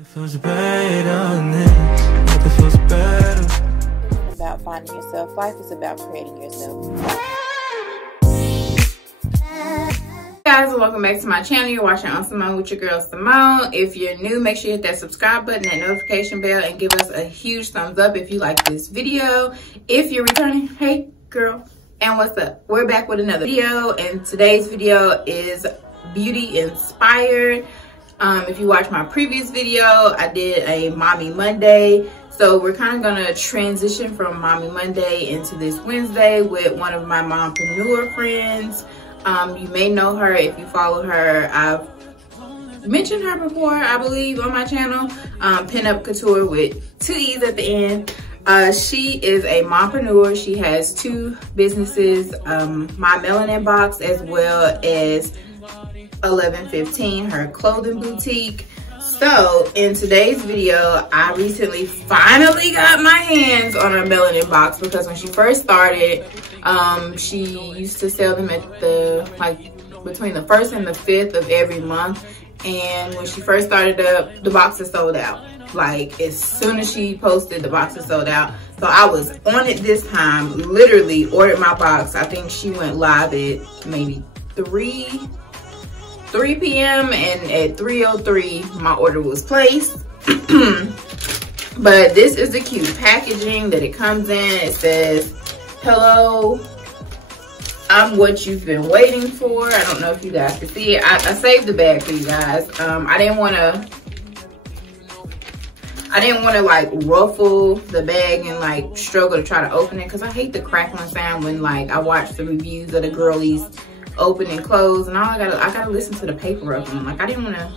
It feels better, it feels better. It's about finding yourself. Life is about creating yourself. Hey guys, welcome back to my channel. You're watching On Simone with your girl Simone. If you're new, make sure you hit that subscribe button, that notification bell, and give us a huge thumbs up if you like this video. If you're returning, hey girl, and what's up? We're back with another video, and today's video is beauty inspired. If you watch my previous video, I did a Mommy Monday. So we're kind of gonna transition from Mommy Monday into this Wednesday with one of my mompreneur friends. You may know her if you follow her. I've mentioned her before, I believe, on my channel. Pinup Couture with 2 E's at the end. She is a mompreneur. She has 2 businesses, My Melanin Box as well as 1115, her clothing boutique. So in today's video, I recently finally got my hands on her Melanin Box, because when she first started, she used to sell them at between the 1st and the 5th of every month. And when she first started up, the boxes sold out. Like as soon as she posted, the boxes sold out. So I was on it this time, literally ordered my box. I think she went live at maybe 3 p.m. and at 3:03 my order was placed. But this is the cute packaging that it comes in. It says, hello, I'm what you've been waiting for. I don't know if you guys can see it. I saved the bag for you guys. I didn't want to like ruffle the bag and like struggle to try to open it, because I hate the crackling sound when like I watch the reviews of the girlies open and close, and I gotta listen to the paper of them. Like I didn't want to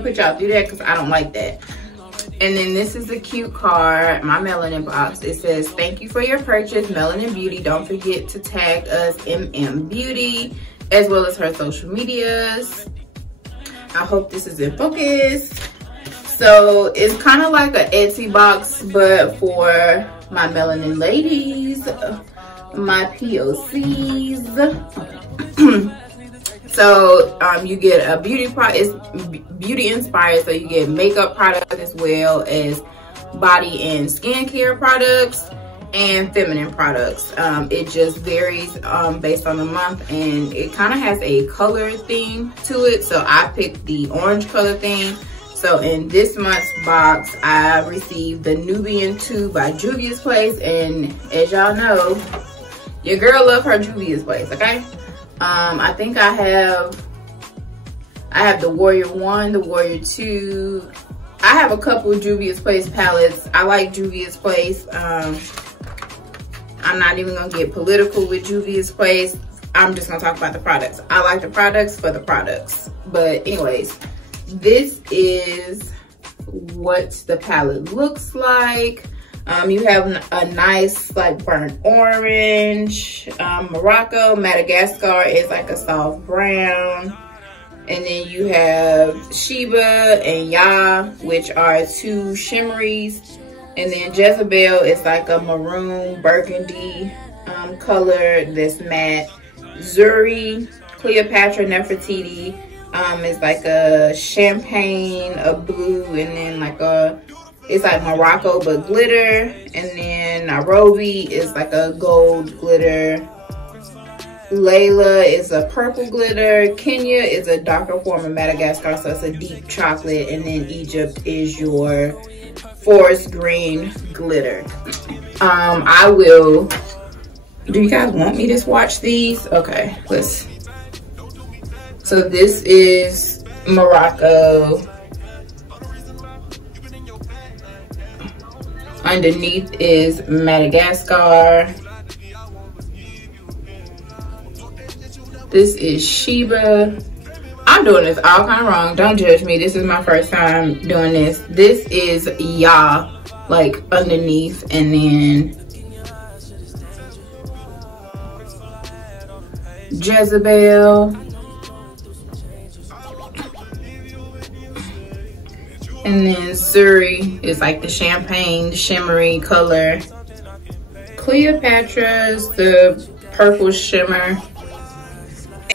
put y'all through that, because I don't like that. And then this is the cute card, my Melanin Box. It says, thank you for your purchase, Melanin Beauty. Don't forget to tag us, MM Beauty, as well as her social medias. I hope this is in focus. So it's kind of like an Etsy box, but for my melanin ladies, my POCs. So you get a beauty product. It's beauty inspired, so you get makeup products as well as body and skincare products and feminine products. It just varies based on the month, and it kind of has a color theme to it. So I picked the orange color theme. So in this month's box, I received the Nubian 2 by Juvia's Place, and as y'all know, your girl love her Juvia's Place, okay? I think I have the Warrior 1, the Warrior 2. I have a couple of Juvia's Place palettes. I like Juvia's Place. I'm not even gonna get political with Juvia's Place. I'm just gonna talk about the products. I like the products for the products. But anyways, this is what the palette looks like. You have a nice like burnt orange, Morocco, Madagascar is like a soft brown, and then you have Sheba and Ya, which are 2 shimmeries, and then Jezebel is like a maroon burgundy color that's matte. Zuri, Cleopatra, Nefertiti is like a champagne, a blue, and then like it's like Morocco but glitter, and then Nairobi is like a gold glitter. Layla is a purple glitter. Kenya is a darker form of Madagascar, so it's a deep chocolate, and then Egypt is your forest green glitter. Do you guys want me to swatch these? Okay, so this is Morocco. Underneath is Madagascar. This is Sheba. I'm doing this all kind of wrong. Don't judge me. This is my first time doing this. This is Ya, like underneath, and then Jezebel. And then Zuri is like the champagne shimmery color. Cleopatra's the purple shimmer.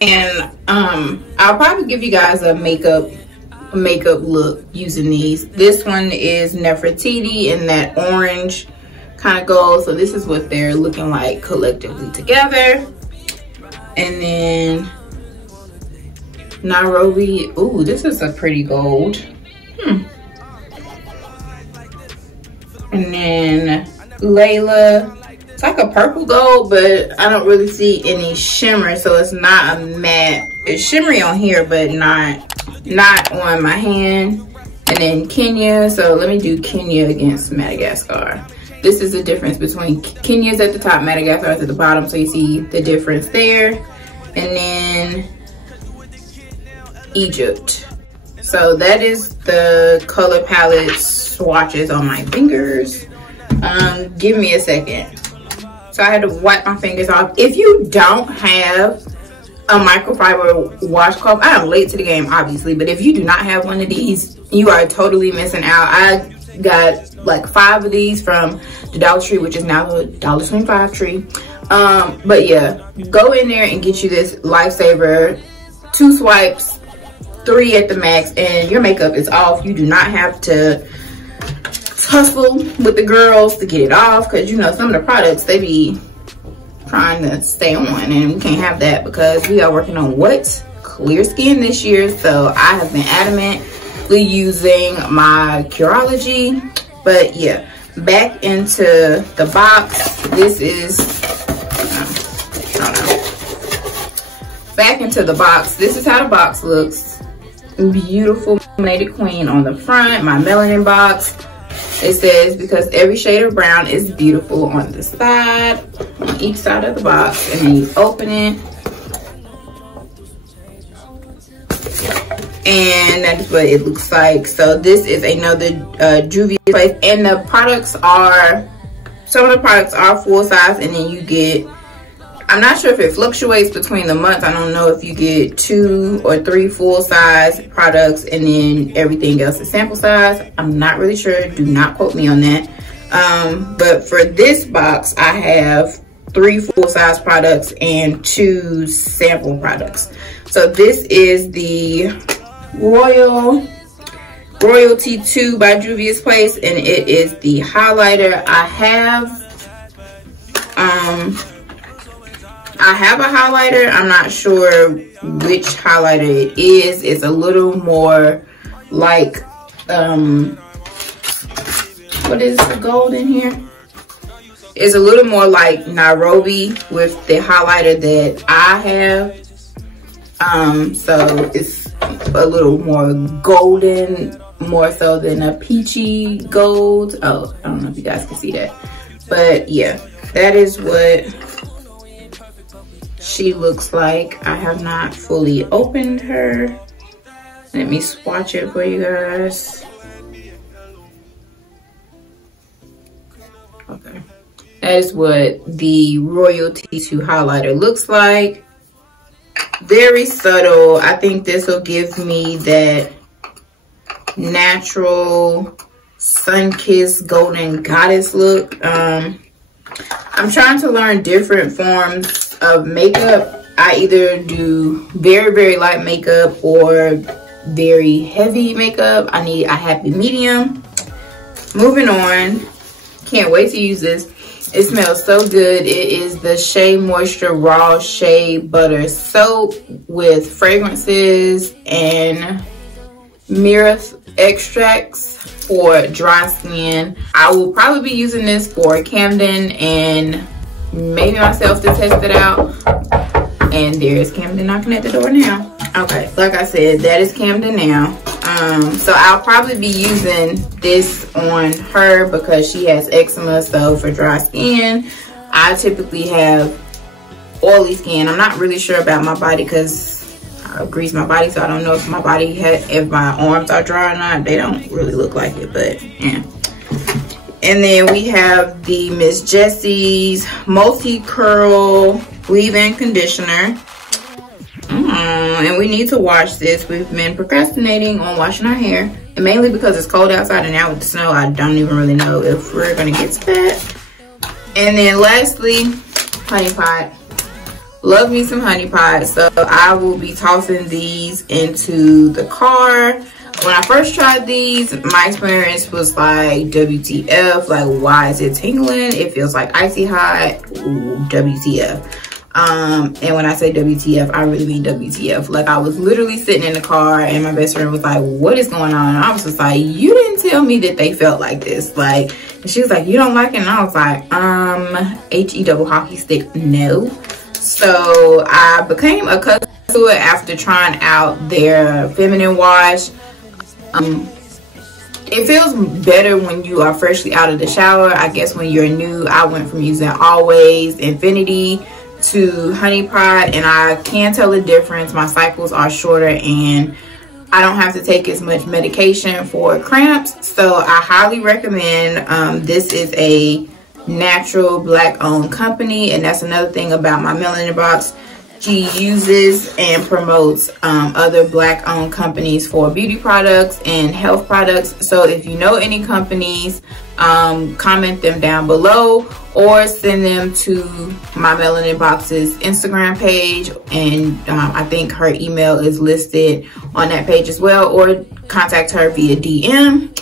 And I'll probably give you guys a makeup makeup look using these. This one is Nefertiti in that orange kind of gold. So this is what they're looking like collectively together. And then Nairobi. Ooh, this is a pretty gold. And then Layla. It's like a purple gold, but I don't really see any shimmer, so it's not a matte. It's shimmery on here, but not on my hand. And then Kenya. So let me do Kenya against Madagascar. This is the difference between Kenya's at the top, Madagascar's at the bottom. So you see the difference there. And then Egypt. So that is the color palette swatches on my fingers. Give me a second. So I had to wipe my fingers off. If you don't have a microfiber washcloth, I am late to the game, obviously, but if you do not have one of these, you are totally missing out. I got like 5 of these from the Dollar Tree, which is now the $1.25 tree. But yeah, go in there and get you this Lifesaver. 2 swipes, 3 at the max, and your makeup is off. You do not have to hustle with the girls to get it off, because you know some of the products, they be trying to stay on, and we can't have that because we are working on what? Clear skin this year. So I have been adamantly using my Curology. But yeah, back into the box. This is back into the box. This is how the box looks. Beautiful Melanated Queen on the front, my Melanin box. It says, because every shade of brown is beautiful, on the side, on each side of the box. And then you open it. And that's what it looks like. So this is another Juvia's Place. And the products are, some of the products are full size. And then you get, I'm not sure if it fluctuates between the months. I don't know if you get 2 or 3 full size products and then everything else is sample size. I'm not really sure. Do not quote me on that. But for this box, I have 3 full size products and 2 sample products. So this is the Royalty 2 by Juvia's Place, and it is the highlighter. I have a highlighter. I'm not sure which highlighter it is. It's a little more like, what is the gold in here? It's a little more like Nairobi with the highlighter that I have. So it's a little more golden, more so than a peachy gold. Oh, I don't know if you guys can see that. But yeah, that is what she looks like. I have not fully opened her. Let me swatch it for you guys. Okay, that is what the Royalty 2 highlighter looks like. Very subtle. I think this will give me that natural sun-kissed golden goddess look. I'm trying to learn different forms of makeup. I either do very, very light makeup or very heavy makeup. I need a happy medium. Moving on. Can't wait to use this. It smells so good. It is the Shea Moisture Raw Shea Butter Soap with fragrances and mirror extracts for dry skin. I will probably be using this for Camden and maybe myself to test it out. And there's Camden knocking at the door now. Okay, like I said, that is Camden now. So I'll probably be using this on her because she has eczema. So for dry skin, I typically have oily skin. I'm not really sure about my body because I grease my body, so I don't know if my body if my arms are dry or not. They don't really look like it, but yeah. And then we have the Miss Jessie's multi-curl leave-in conditioner. And we need to wash this. We've been procrastinating on washing our hair, and mainly because it's cold outside, and now with the snow, I don't even really know if we're gonna get to that. And then lastly, honey pot. Love me some honey pot. So I will be tossing these into the car. When I first tried these, my experience was like, WTF, like why is it tingling? It feels like icy hot. Ooh, WTF. And when I say WTF, I really mean WTF. Like, I was literally sitting in the car and my best friend was like, what is going on? And I was just like, you didn't tell me that they felt like this. Like, and she was like, you don't like it? And I was like, H-E double hockey stick, no. So I became accustomed to it after trying out their feminine wash. It feels better when you are freshly out of the shower. I guess when you're new, I went from using Always, Infinity to Honey Pot, and I can tell the difference. My cycles are shorter and I don't have to take as much medication for cramps. So I highly recommend. This is a natural black owned company, and that's another thing about my Melanin box. She uses and promotes other black owned companies for beauty products and health products. So if you know any companies, comment them down below or send them to my Melanin Box's Instagram page, and I think her email is listed on that page as well, or contact her via DM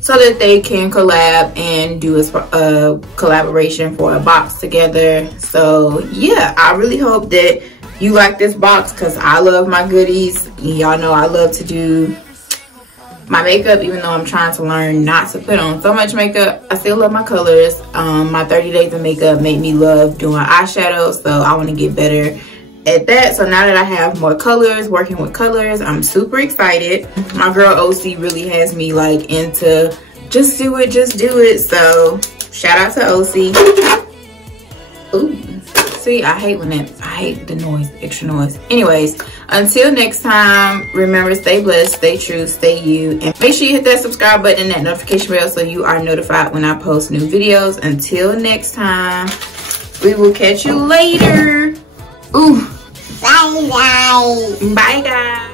so that they can collab and do a collaboration for a box together. So yeah, I really hope that you like this box, because I love my goodies. Y'all know I love to do my makeup, even though I'm trying to learn not to put on so much makeup. I still love my colors. My 30 days of makeup made me love doing eyeshadow, so I want to get better at that. So now that I have more colors, working with colors, I'm super excited. My girl OC really has me like into just do it, just do it. So shout out to OC. Ooh. See, I hate the noise, extra noise. Anyways, until next time, remember, stay blessed, stay true, stay you, and make sure you hit that subscribe button and that notification bell so you are notified when I post new videos. Until next time, we will catch you later. Ooh. Bye, guys. Bye, guys.